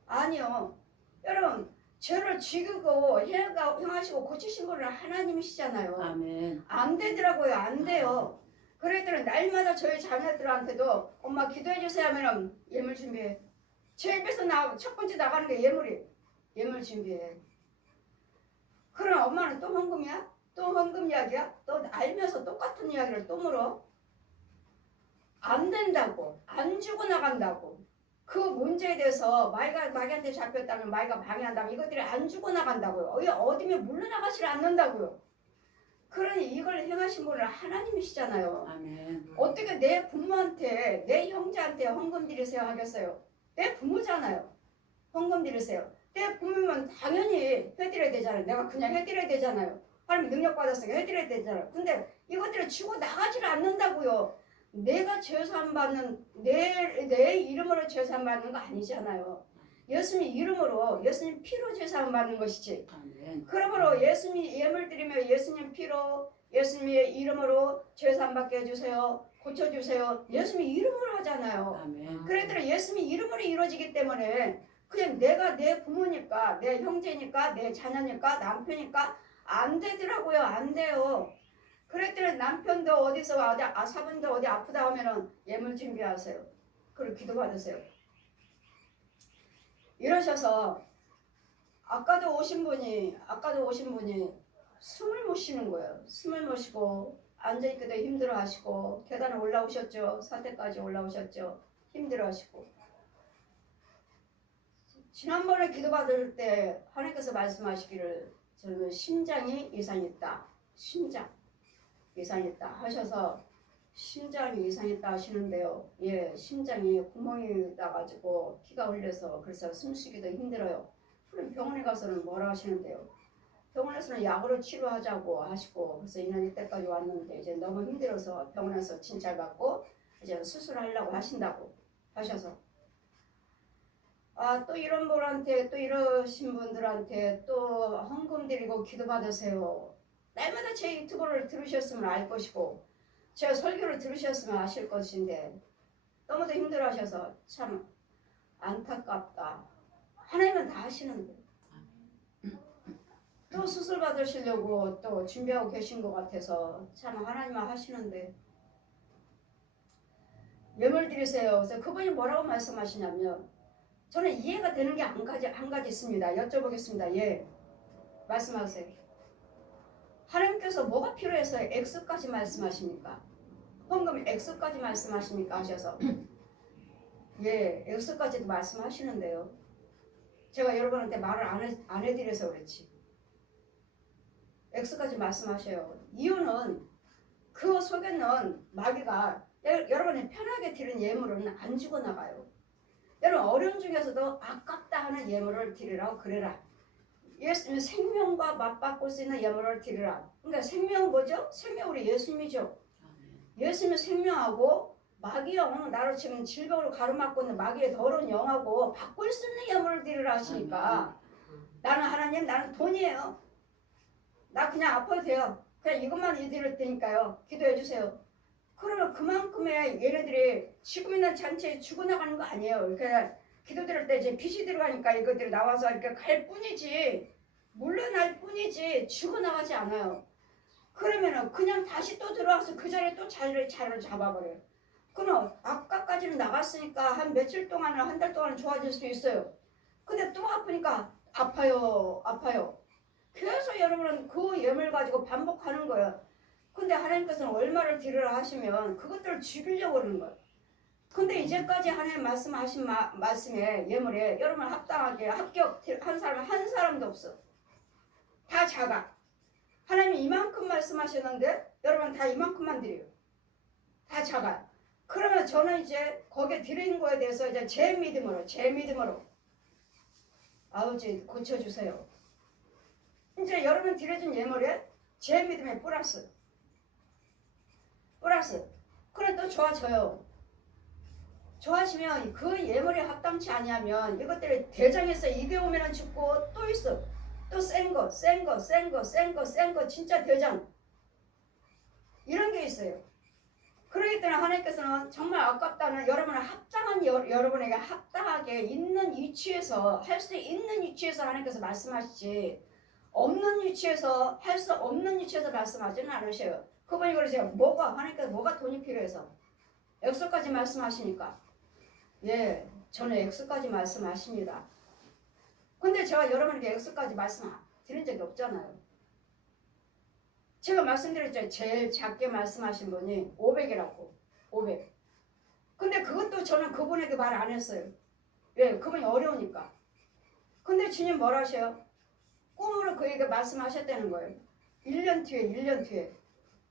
아니요. 여러분 죄를 지우고 행하시고 고치신 분은 하나님이시잖아요. 아멘. 안 되더라고요. 안 돼요. 그랬더니 날마다 저희 자녀들한테도 엄마 기도해 주세요 하면은 예물 준비해. 제 입에서 첫 번째 나가는 게 예물 준비해. 그럼 엄마는 또 헌금이야? 또 헌금 이야기야? 또 알면서 똑같은 이야기를 또 물어? 안 된다고. 안 주고 나간다고. 그 문제에 대해서 마귀한테 잡혔다면 마귀가 방해한다면 이것들이 안 주고 나간다고요. 어디면 물러나가지 않는다고요. 그러니 이걸 행하신 분은 하나님이시잖아요. 아멘. 어떻게 내 부모한테 내 형제한테 헌금 드리세요 하겠어요. 내 부모잖아요. 헌금 드리세요. 내 부모면 당연히 해드려야 되잖아요. 내가 그냥 해드려야 되잖아요. 하나님 능력 받았으니까 해드려야 되잖아요. 근데 이것들을 주고 나가지를 않는다고요. 내가 죄사함 받는 내 이름으로 죄사함 받는 거 아니잖아요. 예수님 이름으로 예수님 피로 죄사함 받는 것이지. 아멘. 그러므로 예수님 예물 드리며 예수님 피로 예수님의 이름으로 죄사함 받게 해주세요. 고쳐주세요. 예수님 이름으로 하잖아요. 아멘. 그랬더니 예수님 이름으로 이루어지기 때문에 그냥 내가 내 부모니까 내 형제니까 내 자녀니까 남편이니까 안 되더라고요. 안 돼요. 그랬더니 남편도 어디서 사분도 어디 아프다 하면은 예물 준비하세요. 그리고 기도 받으세요. 이러셔서 아까도 오신 분이 숨을 못 쉬는 거예요. 숨을 못 쉬고 앉아있기도 힘들어 하시고 계단에 올라오셨죠. 사대까지 올라오셨죠. 힘들어 하시고 지난번에 기도 받을 때 하나님께서 말씀하시기를 저는 심장이 이상했다. 심장 이상했다 하셔서 심장이 이상했다 하시는데요. 예, 심장이 구멍이 나가지고 피가 흘려서 그래서 숨쉬기도 힘들어요. 그럼 병원에 가서는 뭐라 하시는데요. 병원에서는 약으로 치료하자고 하시고 그래서 이날 이때까지 왔는데 이제 너무 힘들어서 병원에서 진찰받고 이제 수술하려고 하신다고 하셔서 또 이런 분한테 또 이러신 분들한테 또 헌금 드리고 기도 받으세요. 날마다 제 유튜브를 들으셨으면 알 것이고 제 설교를 들으셨으면 아실 것인데 너무도 힘들어하셔서 참 안타깝다. 하나님은 다 하시는데 또 수술 받으시려고 또 준비하고 계신 것 같아서 참 하나님은 하시는데 예물 드리세요. 그래서 그분이 뭐라고 말씀하시냐면 저는 이해가 되는 게 한 가지 있습니다. 여쭤보겠습니다. 예, 말씀하세요. 하나님께서 뭐가 필요해서 X까지 말씀하십니까? 헌금 X까지 말씀하십니까? 하셔서 예, X까지도 말씀하시는데요. 제가 여러분한테 말을 안 해드려서 그렇지. X까지 말씀하셔요. 이유는 그 속에는 마귀가 여러분이 편하게 드린 예물은 안 주고 나가요. 여러분 어려움 중에서도 아깝다 하는 예물을 드리라고 그래라. 예수님 생명과 맞바꿀 수 있는 예물을 드리라. 그러니까 생명은 뭐죠? 생명 우리 예수님이죠. 예수님은 생명하고 마귀 영 나로 지금 질병으로 가로막고 있는 마귀의 더러운 영하고 바꿀 수 있는 예물을 드리라 하시니까 나는 하나님 나는 돈이에요. 나 그냥 아파도 돼요. 그냥 이것만 드릴 테니까요. 기도해 주세요. 그러면 그만큼의 얘네들이 지금 있는 잔치에 죽어나가는 거 아니에요. 그냥 기도 드릴 때 이제 빛이 들어가니까 이것들이 나와서 이렇게 갈 뿐이지 물러날 뿐이지 죽어나가지 않아요. 그러면은 그냥 다시 또 들어와서 그 자리에 또 자리를 잡아버려요. 그럼 아까까지는 나갔으니까 한 며칠 동안은 한 달 동안은 좋아질 수 있어요. 근데 또 아프니까 아파요. 계속 여러분은 그 예물 가지고 반복하는 거예요. 근데 하나님께서는 얼마를 드리라 하시면 그것들을 죽이려고 그러는 거예요. 근데 이제까지 하나님 말씀하신 말씀에 예물에 여러분 합당하게 합격한 사람 한 사람도 없어. 다 작아. 하나님이 이만큼 말씀하셨는데 여러분 다 이만큼만 드려요. 다 작아. 그러면 저는 이제 거기에 드린 거에 대해서 이제 제 믿음으로 아버지 고쳐주세요. 이제 여러분 드려준 예물에 제 믿음에 플러스. 그래 또 좋아져요. 좋아지면 그 예물이 합당치 아니하면 이것들이 대장에서 이겨오면 죽고 또 있어. 또 센 거 진짜 대장. 이런 게 있어요. 그렇기 때문에 하나님께서는 정말 아깝다는 여러분을 합당한 여러분에게 합당하게 있는 위치에서 할 수 있는 위치에서 하나님께서 말씀하시지 없는 위치에서 할 수 없는 위치에서 말씀하지는 않으셔요. 그분이 그러세요. 하나님께서 뭐가 돈이 필요해서 액수까지 말씀하시니까 예 저는 액수까지 말씀하십니다. 근데 제가 여러분에게 액수까지 말씀 드린 적이 없잖아요. 제가 말씀드렸죠. 제일 작게 말씀하신 분이 500이라고. 500. 근데 그것도 저는 그분에게 말 안 했어요. 왜? 그분이 어려우니까. 근데 주님 뭐라 하셔요? 꿈으로 그에게 말씀하셨다는 거예요. 1년 뒤에.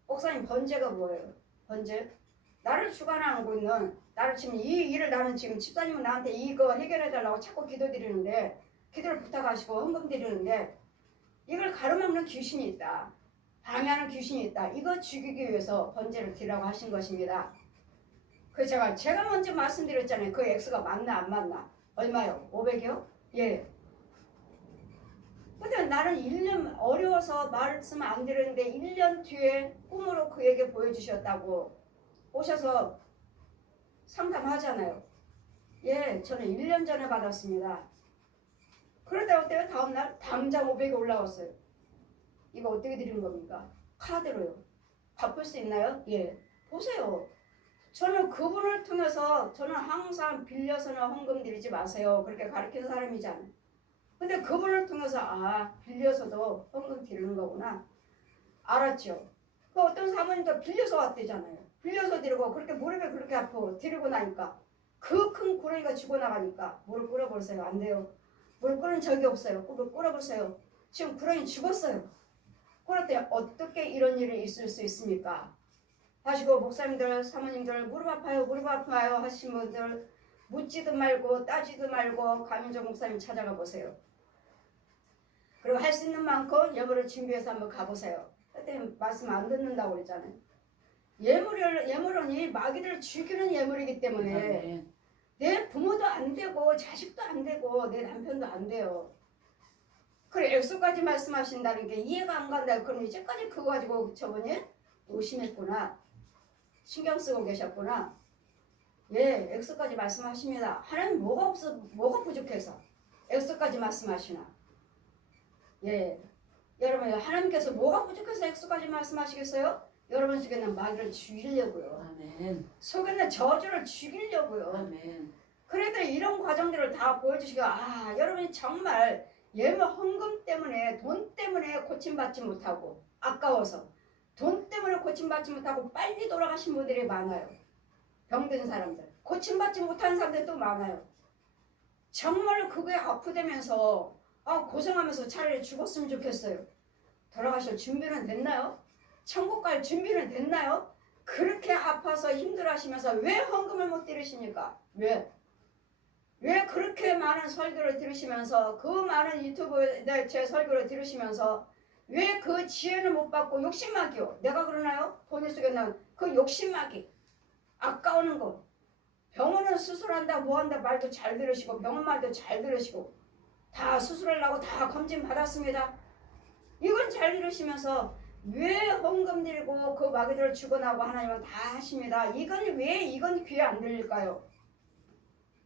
목사님 번제가 뭐예요? 번제? 나를 주관하고 있는 나를 지금 이 일을 나는 지금 집사님은 나한테 이거 해결해달라고 자꾸 기도드리는데 기도를 부탁하시고 헌금 드리는데 이걸 가로막는 귀신이 있다. 방해하는 귀신이 있다. 이거 죽이기 위해서 번제를 드리라고 하신 것입니다. 그래서 제가 먼저 말씀드렸잖아요. 그 액수가 맞나 안 맞나. 얼마요? 500이요? 예. 근데 나는 1년 어려워서 말씀 안 드렸는데 1년 뒤에 꿈으로 그에게 보여주셨다고 오셔서 상담하잖아요. 예, 저는 1년 전에 받았습니다. 그러다 어때요? 다음날 당장 500이 올라왔어요. 이거 어떻게 드리는 겁니까? 카드로요. 갚을 수 있나요? 예. 보세요. 저는 그분을 통해서 저는 항상 빌려서는 헌금 드리지 마세요. 그렇게 가르치는 사람이잖아요. 근데 그분을 통해서 빌려서도 헌금 드리는 거구나. 알았죠. 그 어떤 사모님도 빌려서 왔대잖아요. 빌려서 드리고 그렇게 무릎에 그렇게 아프고 드리고 나니까 그 큰 구렁이가 죽어나가니까 무릎 꿇어보세요. 안 돼요. 무릎 꿇은 적이 없어요. 무릎 꿇어보세요. 지금 구렁이 죽었어요. 그럴 때 어떻게 이런 일이 있을 수 있습니까? 하시고 목사님들, 사모님들 무릎 아파요 하신 분들 묻지도 말고 따지도 말고 가민정 목사님 찾아가 보세요. 그리고 할 수 있는 만큼 예물을 준비해서 한번 가보세요. 그때 말씀 안 듣는다고 그랬잖아요. 예물은 마귀들을 죽이는 예물이기 때문에 내 부모도 안 되고 자식도 안 되고 내 남편도 안 돼요. 그래 액수까지 말씀하신다는 게 이해가 안 간다. 그럼 이제까지 그거 가지고 저분이 의심했구나. 신경 쓰고 계셨구나. 예, 액수까지 말씀하십니다. 하나님 뭐가 부족해서 액수까지 말씀하시나. 예, 여러분 하나님께서 뭐가 부족해서 액수까지 말씀하시겠어요? 여러분 속에는 마귀를 죽이려고요. 아멘. 속에는 저주를 죽이려고요. 아멘. 그래도 이런 과정들을 다 보여주시고 여러분이 정말 예물 헌금 때문에 돈 때문에 고침받지 못하고 아까워서 돈 때문에 고침받지 못하고 빨리 돌아가신 분들이 많아요. 병든 사람들 고침받지 못한 사람들도 많아요. 정말 그거에 아프다면서 고생하면서 차라리 죽었으면 좋겠어요. 돌아가실 준비는 됐나요? 천국 갈 준비는 됐나요? 그렇게 아파서 힘들어하시면서 왜 헌금을 못 드리십니까? 왜 그렇게 많은 설교를 들으시면서 그 많은 유튜브에 제 설교를 들으시면서 왜 그 지혜를 못 받고 욕심마귀요? 내가 그러나요? 본인 속에는 그 욕심마귀 아까우는 거 병원은 수술한다 뭐한다 말도 잘 들으시고 병원 말도 잘 들으시고 다 수술하려고 다 검진 받았습니다. 이건 잘 들으시면서 왜 헌금 드리고 그 마귀들을 죽어나고 하나님은 다 하십니다. 이건 귀에 안 들릴까요?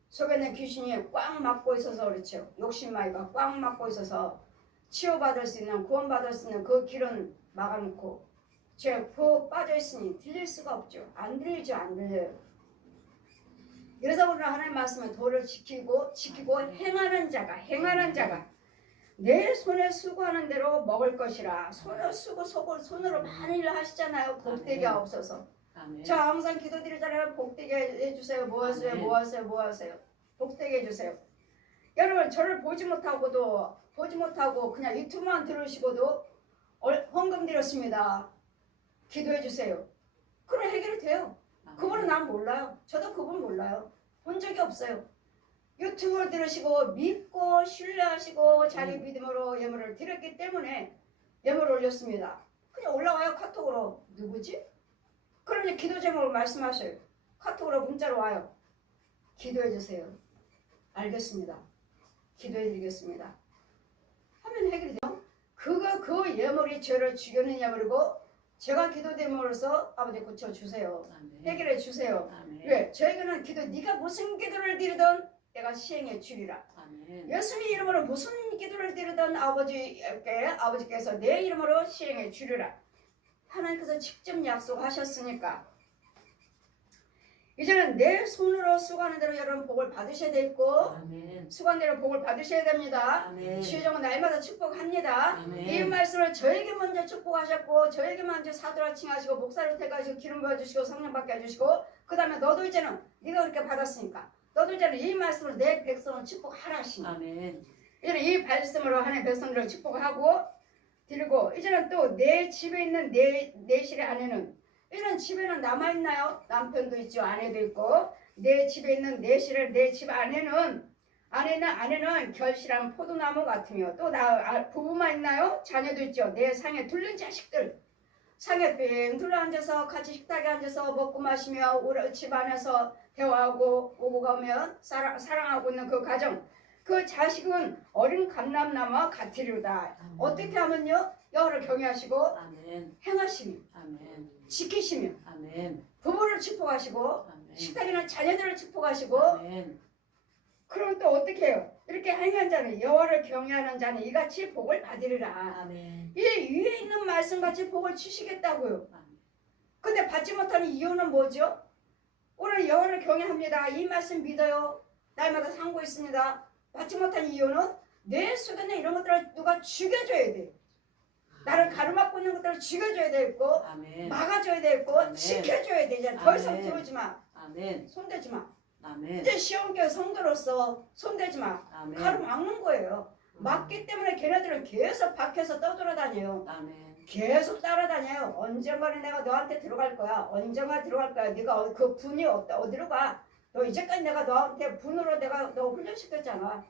속에는 귀신이 꽉 막고 있어서 그렇죠. 욕심마귀가 꽉 막고 있어서 치유받을 수 있는 구원받을 수 있는 그 길은 막아놓고 그 빠져있으니 들릴 수가 없죠. 안 들려요. 그래서 오늘 하나님 말씀은 도를 지키고 행하는 자가 내 손에 수고하는 대로 먹을 것이라. 손을 쓰고 손으로 많은 일을 하시잖아요. 복되게 없어서 아멘. 저 항상 기도드리잖아요. 복되게 해주세요. 뭐 하세요? 아멘. 뭐 하세요? 뭐 하세요? 복되게 해주세요. 여러분 저를 보지 못하고 그냥 유튜브만 들으시고도 헌금 드렸습니다. 기도해 주세요. 그럼 해결이 돼요. 그분은 난 몰라요. 저도 그분 몰라요. 본 적이 없어요. 유튜브를 들으시고 믿고 신뢰하시고 자기 믿음으로 예물을 드렸기 때문에 예물을 올렸습니다. 그냥 올라와요. 카톡으로. 누구지? 그럼 이제 기도 제목을 말씀하셔요. 카톡으로 문자로 와요. 기도해 주세요. 알겠습니다. 기도해 드리겠습니다. 하면 해결이 돼요. 그 예물이 죄를 죽이는 예물이고 제가 기도됨으로써 아버지 고쳐주세요. 해결해 주세요. 왜? 저에게는 기도 네가 무슨 기도를 드리든 내가 시행해 주리라. 예수님 이름으로 무슨 기도를 드리든 아버지께서 내 이름으로 시행해 주리라. 하나님께서 직접 약속하셨으니까 이제는 내 손으로 수고하는 대로 여러분 복을 받으셔야 되고 수고한 대로 복을 받으셔야 됩니다. 주의정은 날마다 축복합니다. 이 말씀을 저에게 먼저 축복하셨고 저에게 먼저 사도라 칭하시고 목사를 택하시고 기름 부어주시고 성령 받게 해주시고 그 다음에 너도 이제는 네가 그렇게 받았으니까 너도 이제는 이 말씀을 내 백성을 축복하라 하시니 이제는 이 말씀으로 하나님의 백성들을 축복하고 드리고 이제는 또 내 집에 있는 내 실의 아내는 이런 집에는 남아있나요? 남편도 있죠. 아내도 있고 내 집에 있는 내 실의 내 집 아내는 결실한 포도나무 같으며 또 부부만 있나요? 자녀도 있죠. 내 상에 둘른 자식들 상에 빙 둘러앉아서 같이 식탁에 앉아서 먹고 마시며 우리 집 안에서 대화하고 오고 가면 사랑하고 있는 그 가정 그 자식은 어린 감람나무와 같으리로다. 어떻게 하면요? 여호와를 경외하시고 행하시며 지키시며 부부를 축복하시고 식탁에는 자녀들을 축복하시고 그럼 또 어떻게 해요? 이렇게 행한 자는 여호와를 경외하는 자는 이같이 복을 받으리라. 이 위에 있는 말씀같이 복을 주시겠다고요. 근데 받지 못하는 이유는 뭐죠? 오늘 여호와를 경외합니다. 이 말씀 믿어요. 날마다 상고 있습니다. 받지 못한 이유는 내 속에 있는 이런 것들을 누가 죽여줘야 돼. 나를 가로막고 있는 것들을 죽여줘야 되고 막아줘야 되고 지켜줘야 되잖아. 더 이상 들어오지 마. 손대지 마. 이제 시온교회 성도로서 손대지 마. 가로막는 거예요. 막기 때문에 걔네들은 계속 밖에서 떠돌아다녀요. 계속 따라다녀요. 언젠가는 내가 너한테 들어갈 거야. 언젠가 들어갈 거야. 네가 그 분이 어디로 가? 너 이제까지 내가 너한테 분으로 내가 너 훈련시켰잖아.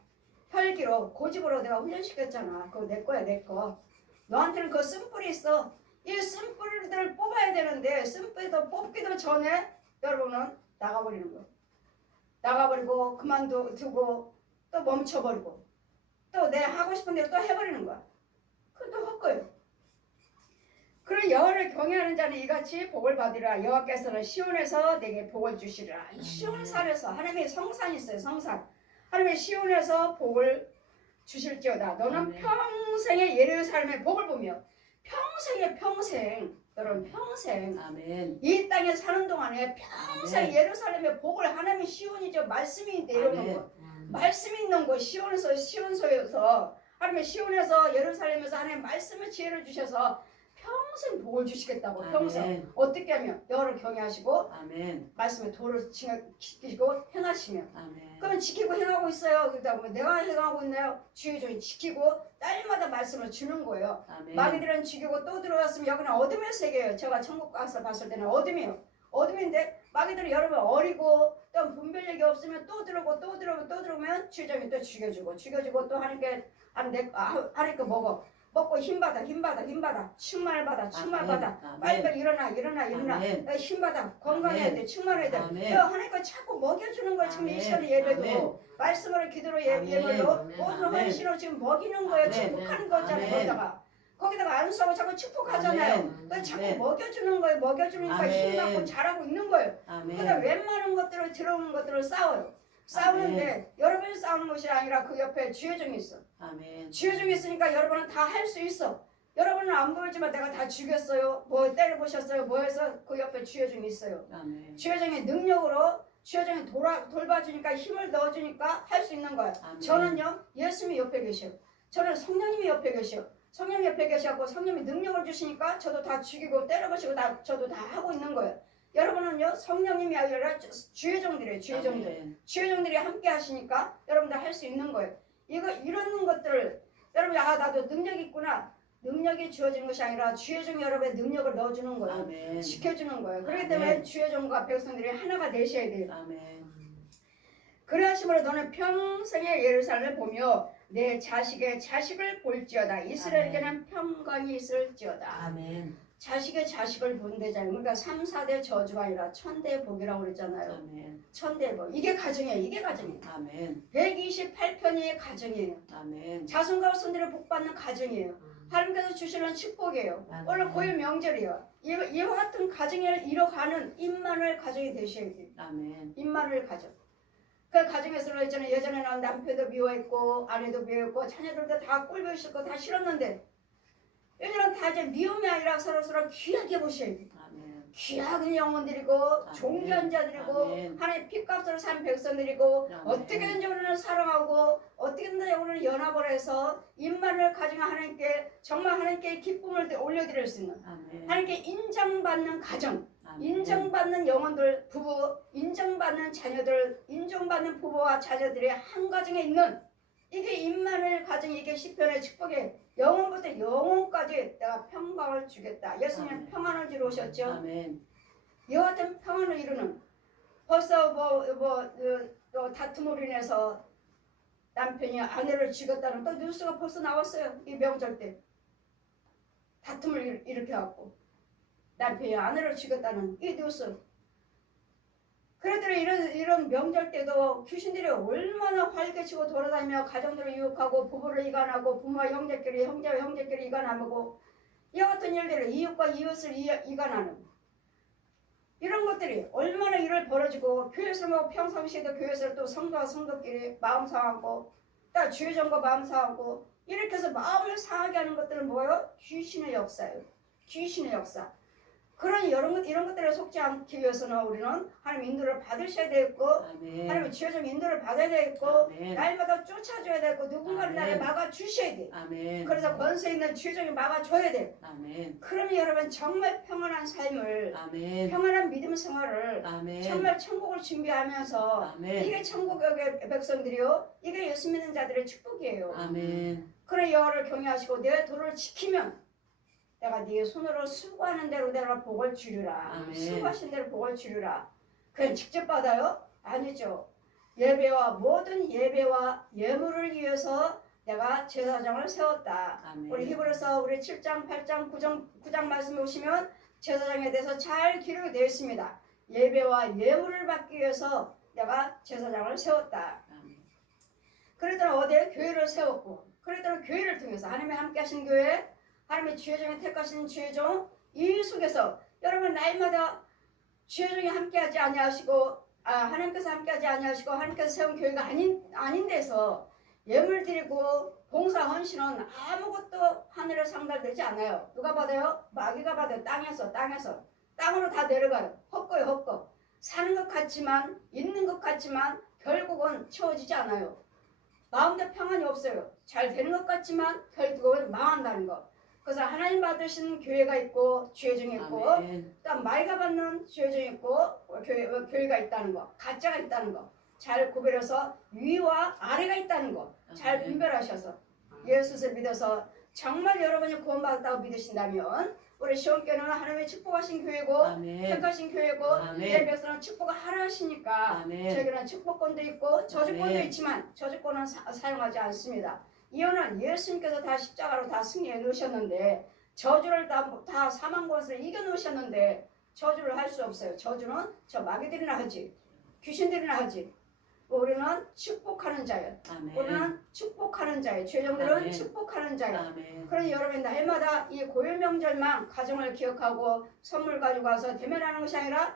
혈기로 고집으로 내가 훈련시켰잖아. 그거 내 거야 내 거. 너한테는 그 쓴뿌리 있어. 이 쓴뿌리들을 뽑아야 되는데 쓴뿌리도 뽑기도 전에 여러분은 나가버리는 거예요. 나가버리고 그만두고 또 멈춰버리고 또 내 하고 싶은 대로 또 해버리는 거야. 그건 또 헛거예요. 그런 여호와를 경외하는 자는 이같이 복을 받으리라. 여호와께서는 시온에서 내게 복을 주시리라. 이 시온 산에서 하나님의 성산이 있어요. 성산. 하나님의 시온에서 복을 주실지어다. 너는 평생의 예루살렘의 복을 보며 평생 여러분 평생 이 땅에 사는 동안에 평생 예루살렘의 복을 하나님의 시온이죠. 말씀이 내려오는 것. 말씀이 있는 곳 시온소에서 하나님의 시온에서 예루살렘에서 하나님의 말씀의 지혜를 주셔서 평생 복을 주시겠다고. 평생 어떻게 하면 여호와를 경외하시고 말씀의 도를 지키시고 행하시며 그럼 지키고 행하고 있어요. 그러다 보면 내가 행하고 있나요? 주의 종이 지키고 날마다 말씀을 주는 거예요. 마귀들은 죽이고 또 들어왔으면 여기는 어둠의 세계예요. 제가 천국 가서 봤을 때는 어둠이에요. 어둠인데 마귀들은 여러분 어리고 또 분별력이 없으면 또 들어오면 주의 종이 또 죽여주고 또 하나님께 먹고 힘받아 충만을 받아 빨리 일어나 힘받아 건강해야 돼 충만해야 돼 하나님께 자꾸 먹여주는 거예요. 지금 이 시간에 예배도 말씀으로 기도로 예배로 모든 헌신으로 지금 먹이는 거예요. 축복하는 거잖아요. 거기다가 안수하고 자꾸 축복하잖아요. 자꾸 먹여주는 거예요. 먹여주니까 힘받고 잘하고 있는 거예요. 그러다 웬만한 것들을 들어오는 것들을 싸우는데 여러분이 싸우는 것이 아니라 그 옆에 주의 종이 있어. 주의 종이 있으니까 여러분은 다 할 수 있어. 여러분은 안 보이지만 내가 다 죽였어요. 뭐 때려보셨어요. 뭐 해서 그 옆에 주의 종이 있어요. 주의 종의 능력으로 주의 종이 돌봐주니까 힘을 넣어주니까 할 수 있는 거예요. 저는요 예수님이 옆에 계셔요. 저는 성령님이 옆에 계셔요. 성령이 옆에 계셔서 성령이 능력을 주시니까 저도 다 죽이고 때려보시고 저도 다 하고 있는 거예요. 여러분은요 성령님이 아니라 주의 종들이에요. 주의 종들. 아멘. 주의 종들이 함께 하시니까 여러분들 할 수 있는 거예요. 이런 것들을 여러분이 나도 능력이 있구나. 능력이 주어진 것이 아니라 주의 종 여러분의 능력을 넣어주는 거예요. 아멘. 지켜주는 거예요. 그렇기 아멘. 때문에 주의 종과 백성들이 하나가 되셔야 돼요. 아멘. 그러하심으로 너는 평생의 예루살렘을 보며 내 자식의 자식을 볼지어다. 이스라엘에게는 평강이 있을지어다. 아멘. 자식의 자식을 본대잖아요. 그러니까 3, 4대 저주가 아니라 천대의 복이라고 그랬잖아요. 아멘. 천대의 복. 이게 가정이에요. 이게 가정이에요. 아멘. 128편이 가정이에요. 아멘. 자손과 손들을 복받는 가정이에요. 하나님께서 주시는 축복이에요. 아멘. 오늘 고유 명절이에요. 이와 같은 가정을 이뤄가는 임마누엘 가정이 되셔야 돼요. 아멘. 임마누엘 가정. 그 가정에서 있잖아요. 예전에는 남편도 미워했고 아내도 미워했고 자녀들도 다 꼴보기 싫고 다 싫었는데 요즘은 다 이제 미움이 아니라 서로서로 귀하게 보셔야 돼요. 아멘. 귀한 영혼들이고 아멘. 존귀한 자들이고 아멘. 하나님 핏값으로 산 백성들이고 아멘. 어떻게든지 우리는 사랑하고 어떻게든지 우리는 연합을 해서 임마누엘 가정을 하나님께 정말 하나님께 기쁨을 올려드릴 수 있는 아멘. 하나님께 인정받는 가정 아멘. 인정받는 영혼들 부부 인정받는 자녀들 인정받는 부부와 자녀들의 한 가정에 있는 이게 임마누엘 가정이 이게 시편의 축복이에요. 영혼부터 영혼까지 내가 평강을 주겠다. 예수님 아멘. 평안을 주러 오셨죠. 아멘. 이와 같은 평안을 이루는 벌써 다툼으로 인해서 남편이 아내를 죽였다는 또 뉴스가 벌써 나왔어요. 이 명절 때 다툼을 일으켜갖고 남편이 아내를 죽였다는 이 뉴스. 그래도 이런 명절 때도 귀신들이 얼마나 활개치고 돌아다니며 가정들을 유혹하고 부부를 이간하고 부모와 형제끼리 형제와 형제끼리 이간하고 이와 같은 일들을 이웃과 이웃을 이간하는 이런 것들이 얼마나 일을 벌어지고 교회에서 뭐 평상시에도 교회에서 또 성도와 성도끼리 마음 상하고 또 주의정과 마음 상하고 이렇게 해서 마음을 상하게 하는 것들은 뭐예요? 귀신의 역사예요. 귀신의 역사. 그런 이런 것들에 속지 않기 위해서는 우리는 하나님 인도를 받으셔야 되겠고 아멘. 하나님의 주여정 인도를 받아야 되겠고 아멘. 날마다 쫓아줘야 되고 누군가를 아멘. 나를 막아주셔야 돼. 아멘. 그래서 권세 있는 주여정이 막아줘야 돼. 아멘. 그러면 여러분 정말 평안한 삶을 아멘. 평안한 믿음 생활을 아멘. 정말 천국을 준비하면서 아멘. 이게 천국의 백성들이요. 이게 예수 믿는 자들의 축복이에요. 아멘. 그런 여호와를 경외하시고 내 도를 지키면 내가 네 손으로 수고하는 대로 내가 복을 주리라. 아멘. 수고하신 대로 복을 주리라. 그냥 직접 받아요? 아니죠. 예배와 모든 예배와 예물을 위해서 내가 제사장을 세웠다. 아멘. 우리 히브리서 우리 7장, 8장, 9장 말씀 보시면 제사장에 대해서 잘 기록이 되어 있습니다. 예배와 예물을 받기 위해서 내가 제사장을 세웠다. 아멘. 그랬더니 어디에 교회를 세웠고 그랬더니 교회를 통해서 하나님이 함께 하신 교회 하나님의 주여정에 택하신 주여정 이 속에서 여러분 날마다 주여정이 함께하지 아니하시고 하나님께서 함께하지 아니하시고 하나님께서 세운 교회가 아닌 데서 예물 드리고 봉사 헌신은 아무것도 하늘에 상달되지 않아요. 누가 받아요? 마귀가 받아요. 땅에서 땅으로 다 내려가요. 헛거요 헛거. 사는 것 같지만 있는 것 같지만 결국은 채워지지 않아요. 마음도 평안이 없어요. 잘 되는 것 같지만 결국은 망한다는 거. 그래서 하나님 받으신 교회가 있고 주여정이 있고 아멘. 또 마귀가 받는 주여정이 있고 교회가 있다는 거. 가짜가 있다는 거. 잘 구별해서 위와 아래가 있다는 거. 잘 아멘. 분별하셔서 예수를 믿어서 정말 여러분이 구원받았다고 믿으신다면 우리 시온교회는 하나님의 축복하신 교회고 아멘. 택하신 교회고 아멘. 내 백성은 축복을 하라 하시니까 아멘. 저희는 축복권도 있고 저주권도 아멘. 있지만 저주권은 사용하지 않습니다. 이유는 예수님께서 다 십자가로 다 승리해 놓으셨는데 저주를 다 사망 권세를 이겨 놓으셨는데 저주를 할 수 없어요. 저주는 저 마귀들이나 하지 귀신들이나 하지. 우리는 축복하는 자예요. 아멘. 우리는 축복하는 자예요. 죄종들은 아멘. 축복하는 자예요. 아멘. 그러니 여러분 날마다 이 고유 명절만 가정을 기억하고 선물 가지고 와서 대면하는 것이 아니라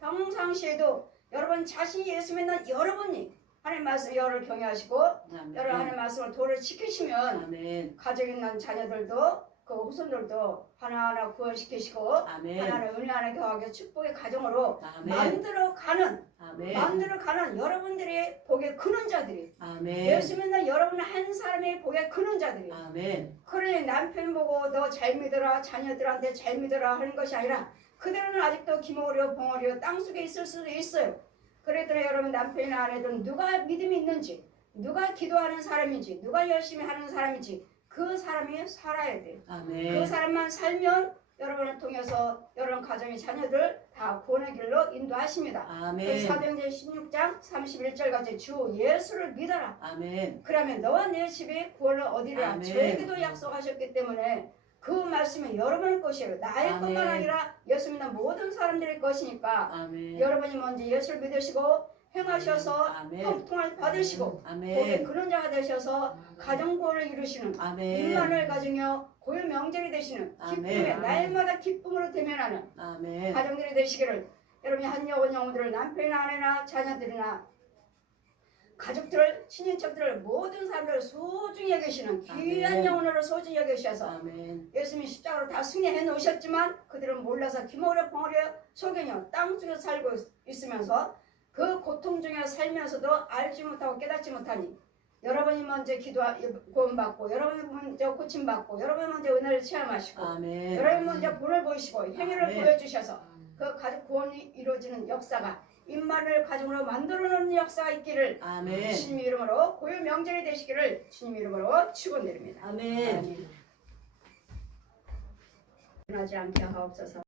평상시에도 여러분 자신이 예수 믿는 여러분이 하나님 말씀 여를 경외하시고 아멘. 여러 하나님 말씀을 도를 지키시면 아멘. 가정 있는 자녀들도 그 후손들도 하나하나 구원시키시고 아멘. 하나하나 은혜 하나 교하게 축복의 가정으로 아멘. 만들어가는 아멘. 여러분들이 복의 근원 자들이 아멘. 예수 믿는 여러분 한 사람의 복의 근원 자들이 아멘. 그러니 남편 보고 너 잘 믿어라 자녀들한테 잘 믿어라 하는 것이 아니라 그대로는 아직도 기모리오 봉오리오 땅속에 있을 수도 있어요. 그랬더니 여러분 남편이나 아내들은 누가 믿음이 있는지, 누가 기도하는 사람인지, 누가 열심히 하는 사람인지 그 사람이 살아야 돼요. 그 아멘. 사람만 살면 여러분을 통해서 여러분 가정의 자녀들 다 구원의 길로 인도하십니다. 아멘. 사도행전 16장 31절까지 주 예수를 믿어라. 아멘. 그러면 너와 내 집이 구원을 얻으리라. 아멘. 저에게도 약속하셨기 때문에 그 말씀은 여러분의 것이에요. 나의 아멘. 것만 아니라 예수 믿는 모든 사람들의 것이니까 아멘. 여러분이 먼저 예수를 믿으시고 행하셔서 아멘. 형통을 받으시고 거기에 아멘. 그런 자가 되셔서 가정 구원을 이루시는 아멘. 임만을 가정여 고요 명절이 되시는 기쁨의 아멘. 날마다 기쁨으로 대면하는 아멘. 가정들이 되시기를 여러분이 한 영혼들을 남편이나 아내나 자녀들이나 가족들을 친인척들을 모든 사람들을 소중히 여기시는 귀한 아멘. 영혼으로 소중히 여기셔서 아멘. 예수님이 십자가로 다 승리해 놓으셨지만 그들은 몰라서 기모려 봉오려 소경여 땅속에 살고 있으면서 그 고통 중에 살면서도 알지 못하고 깨닫지 못하니 여러분이 먼저 구원받고 여러분이 먼저 고침받고 여러분이 먼저 은혜를 체험하시고 아멘. 여러분이 먼저 본을 보이시고 행위를 아멘. 보여주셔서 그 가족 구원이 이루어지는 역사가 임마누엘 가정으로 만들어놓는 역사가 있기를 아멘. 주님 이름으로 고요 명절이 되시기를 주님 이름으로 축원드립니다. 아멘. 하지 않게 하옵소서.